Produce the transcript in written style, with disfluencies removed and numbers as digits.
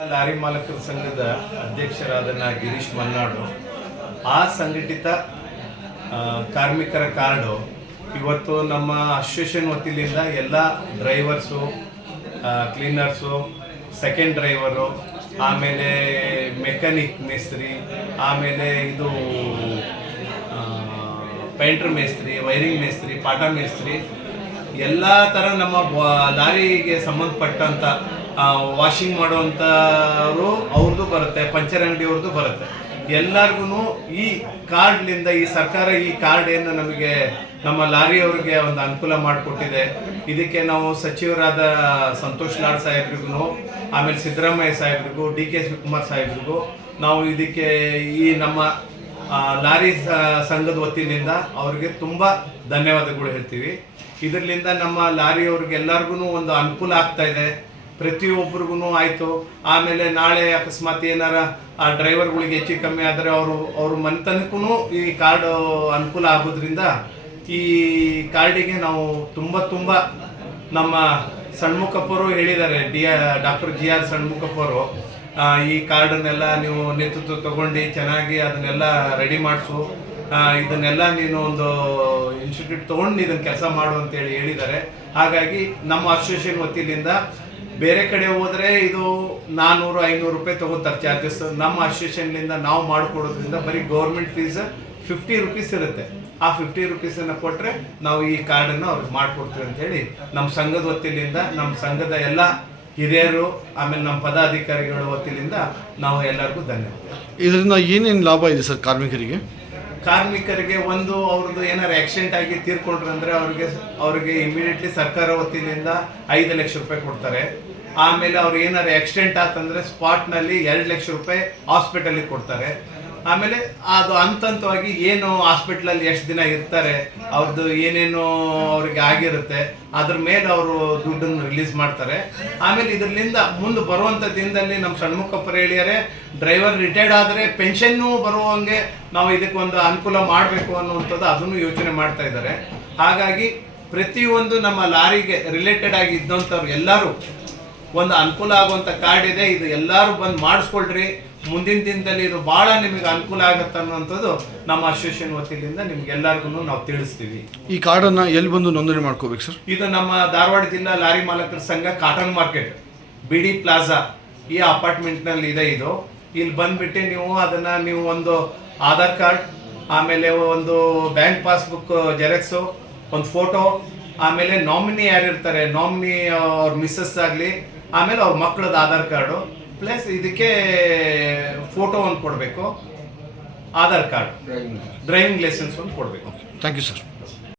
Lorry ಮಾಲಕರ ಸಂಘದ ಅಧ್ಯಕ್ಷರಾದ ಗಿರೀಶ್ ಮಲ್ನಾಡು ಆ ಸಂಘಟಿತ ಕಾರ್ಮಿಕರ ಕಾರ್ಡು ಇವತ್ತು ನಮ್ಮ ಅಸೋಸಿಯೇಷನ್ ವತಿಯಿಂದ ಎಲ್ಲ ಡ್ರೈವರ್ಸು, ಕ್ಲೀನರ್ಸು, ಸೆಕೆಂಡ್ ಡ್ರೈವರು, ಆಮೇಲೆ ಮೆಕ್ಯಾನಿಕ್ ಮೇಸ್ತ್ರಿ, ಆಮೇಲೆ ಇದು ಪೇಂಟರ್ ಮೇಸ್ತ್ರಿ, ವೈರಿಂಗ್ ಮೇಸ್ತ್ರಿ, ಪಾಟ ಮೇಸ್ತ್ರಿ, ಎಲ್ಲ ಥರ ನಮ್ಮ ಲಾರಿಗೆ ಸಂಬಂಧಪಟ್ಟಂಥ ವಾಷಿಂಗ್ ಮಾಡುವಂಥವ್ರು ಅವ್ರದ್ದು ಬರುತ್ತೆ, ಪಂಚರ್ ಅಂಗಡಿಯವ್ರದ್ದು ಬರುತ್ತೆ. ಎಲ್ಲರಿಗೂ ಈ ಕಾರ್ಡ್ಲಿಂದ ಈ ಸರ್ಕಾರ ಈ ಕಾರ್ಡ್ ಏನು ನಮಗೆ ನಮ್ಮ ಲಾರಿಯವ್ರಿಗೆ ಒಂದು ಅನುಕೂಲ ಮಾಡಿಕೊಟ್ಟಿದೆ. ಇದಕ್ಕೆ ನಾವು ಸಚಿವರಾದ ಸಂತೋಷ್ ಲಾಡ್ ಸಾಹೇಬ್ರಿಗೂ, ಆಮೇಲೆ ಸಿದ್ದರಾಮಯ್ಯ ಸಾಹೇಬ್ರಿಗೂ, DK ಶಿವಕುಮಾರ್ ಸಾಹೇಬ್ರಿಗೂ ನಾವು ಇದಕ್ಕೆ ಈ ನಮ್ಮ ಲಾರಿ ಸಂಘದ ವತಿಯಿಂದ ಅವ್ರಿಗೆ ತುಂಬ ಧನ್ಯವಾದಗಳು ಹೇಳ್ತೀವಿ. ಇದರಿಂದ ನಮ್ಮ ಲಾರಿಯವ್ರಿಗೆ ಎಲ್ಲರಿಗೂ ಒಂದು ಅನುಕೂಲ ಆಗ್ತಾ ಇದೆ, ಪ್ರತಿಯೊಬ್ಬರಿಗೂ ಆಯಿತು. ಆಮೇಲೆ ನಾಳೆ ಅಕಸ್ಮಾತ್ ಏನಾರ ಆ ಡ್ರೈವರ್ಗಳಿಗೆ ಹೆಚ್ಚು ಕಮ್ಮಿ ಆದರೆ ಅವ್ರ ಮನೆತನಕ್ಕೂ ಈ ಕಾರ್ಡ್ ಅನುಕೂಲ ಆಗೋದ್ರಿಂದ ಈ ಕಾರ್ಡಿಗೆ ನಾವು ತುಂಬ ನಮ್ಮ ಸಣ್ಮುಖಪ್ಪರು ಹೇಳಿದ್ದಾರೆ, ಡಾಕ್ಟರ್ GR ಸಣ್ಮುಖಪ್ಪರು, ಈ ಕಾರ್ಡನ್ನೆಲ್ಲ ನೀವು ನೇತೃತ್ವ ತಗೊಂಡು ಚೆನ್ನಾಗಿ ಅದನ್ನೆಲ್ಲ ರೆಡಿ ಮಾಡಿಸು, ಇದನ್ನೆಲ್ಲ ನೀನು ಒಂದು ಇನ್ಸ್ಟಿಟ್ಯೂಟ್ ತೊಗೊಂಡು ಇದನ್ನು ಕೆಲಸ ಮಾಡು ಅಂತೇಳಿ ಹೇಳಿದ್ದಾರೆ. ಹಾಗಾಗಿ ನಮ್ಮ ಅಸೋಸಿಯೇಷನ್ ವತಿಯಿಂದ ಬೇರೆ ಕಡೆ ಹೋದರೆ ಇದು 400-500 ರೂಪಾಯಿ ತೊಗೋತಾರೆ ಚಾರ್ಜಸ್. ನಮ್ಮ ಅಸೋಸಿಯೇಷನ್ಲಿಂದ ನಾವು ಮಾಡಿಕೊಡೋದ್ರಿಂದ ಬರೀ ಗೌರ್ಮೆಂಟ್ ಫೀಸ್ 50 ರೂಪೀಸ್ ಇರುತ್ತೆ. ಆ 50 ರೂಪೀಸನ್ನು ಕೊಟ್ಟರೆ ನಾವು ಈ ಕಾರ್ಡನ್ನು ಅವ್ರಿಗೆ ಮಾಡಿಕೊಡ್ತೀವಿ ಅಂತೇಳಿ ನಮ್ಮ ಸಂಘದ ವತಿಯಿಂದ, ನಮ್ಮ ಸಂಘದ ಎಲ್ಲ ಹಿರಿಯರು, ಆಮೇಲೆ ನಮ್ಮ ಪದಾಧಿಕಾರಿಗಳ ವತಿಯಿಂದ ನಾವು ಎಲ್ಲರಿಗೂ ಧನ್ಯವಾದ. ಇದರಿಂದ ಏನೇನು ಲಾಭ ಇದೆ ಸರ್ ಕಾರ್ಮಿಕರಿಗೆ? ಒಂದು ಅವ್ರದ್ದು ಏನಾರು ಆಕ್ಸಿಡೆಂಟ್ ಆಗಿ ತೀರ್ಕೊಂಡ್ರೆ ಅಂದರೆ ಅವ್ರಿಗೆ ಇಮಿಡಿಯೇಟ್ಲಿ ಸರ್ಕಾರ ವತಿಯಿಂದ 5 ಲಕ್ಷ ರೂಪಾಯಿ ಕೊಡ್ತಾರೆ. ಆಮೇಲೆ ಅವ್ರು ಏನಾರು ಆಕ್ಸಿಡೆಂಟ್ ಆತಂದರೆ ಸ್ಪಾಟ್ನಲ್ಲಿ 2 ಲಕ್ಷ ರೂಪಾಯಿ ಹಾಸ್ಪಿಟಲಿಗೆ ಕೊಡ್ತಾರೆ. ಆಮೇಲೆ ಅದು ಹಂತವಾಗಿ ಏನು ಹಾಸ್ಪಿಟ್ಲಲ್ಲಿ ಎಷ್ಟು ದಿನ ಇರ್ತಾರೆ, ಅವ್ರದ್ದು ಏನೇನು ಅವ್ರಿಗೆ ಆಗಿರುತ್ತೆ ಅದ್ರ ಮೇಲೆ ಅವರು ದುಡ್ಡನ್ನು ರಿಲೀಸ್ ಮಾಡ್ತಾರೆ. ಆಮೇಲೆ ಇದರಿಂದ ಮುಂದೆ ಬರುವಂಥ ದಿನದಲ್ಲಿ ನಮ್ಮ ಷಣ್ಮುಖಪ್ಪರು ಹೇಳಿದರೆ ಡ್ರೈವರ್ ರಿಟೈರ್ಡ್ ಆದರೆ ಪೆನ್ಷನ್ನು ಬರುವಂಗೆ ನಾವು ಇದಕ್ಕೆ ಒಂದು ಅನುಕೂಲ ಮಾಡಬೇಕು ಅನ್ನುವಂಥದ್ದು ಅದನ್ನು ಯೋಚನೆ ಮಾಡ್ತಾ ಇದ್ದಾರೆ. ಹಾಗಾಗಿ ಪ್ರತಿಯೊಂದು ನಮ್ಮ ಲಾರಿಗೆ ರಿಲೇಟೆಡ್ ಆಗಿ ಇದ್ದಂಥವ್ರು ಎಲ್ಲರೂ ಒಂದು ಅನುಕೂಲ ಆಗುವಂಥ ಕಾರ್ಡ್ ಇದೆ, ಇದು ಎಲ್ಲರೂ ಬಂದು ಮಾಡಿಸ್ಕೊಳ್ರಿ. ಮುಂದಿನ ದಿನದಲ್ಲಿ ಇದು ಭಾಳ ನಿಮಗೆ ಅನುಕೂಲ ಆಗುತ್ತೆ ಅನ್ನುವಂಥದ್ದು ನಮ್ಮ ಅಸೋಸಿಯೇಷನ್ ವತಿಯಿಂದ ನಿಮ್ಗೆಲ್ಲರಿಗೂ ನಾವು ತಿಳಿಸ್ತೀವಿ. ಈ ಕಾರ್ಡನ್ನು ಎಲ್ಲಿ ಬಂದು ನೋಂದಣಿ ಮಾಡ್ಕೋಬೇಕು ಸರ್? ಇದು ನಮ್ಮ ಧಾರವಾಡ ಜಿಲ್ಲಾ ಲಾರಿ ಮಾಲಕರ ಸಂಘ, ಕಾಟನ್ ಮಾರ್ಕೆಟ್, BD ಪ್ಲಾಜಾ ಈ ಅಪಾರ್ಟ್ಮೆಂಟ್ನಲ್ಲಿ ಇದೆ. ಇದು ಇಲ್ಲಿ ಬಂದ್ಬಿಟ್ಟು ನೀವು ಒಂದು ಆಧಾರ್ ಕಾರ್ಡ್, ಆಮೇಲೆ ಒಂದು ಬ್ಯಾಂಕ್ ಪಾಸ್ಬುಕ್ ಜೆರಾಕ್ಸು, ಒಂದು ಫೋಟೋ, ಆಮೇಲೆ ನಾಮಿನಿ ಯಾರಿರ್ತಾರೆ, ನಾಮಿನಿ ಅವ್ರ ಮಿಸ್ಸಸ್ ಆಗಲಿ, ಆಮೇಲೆ ಅವ್ರ ಮಕ್ಕಳದ್ದು ಆಧಾರ್ ಕಾರ್ಡು, ಪ್ಲಸ್ ಇದಕ್ಕೆ ಫೋಟೋ ಒಂದು ಕೊಡಬೇಕು, ಆಧಾರ್ ಕಾರ್ಡ್, ಡ್ರೈವಿಂಗ್ ಲೈಸೆನ್ಸ್ ಒಂದು ಕೊಡಬೇಕು. Thank you sir.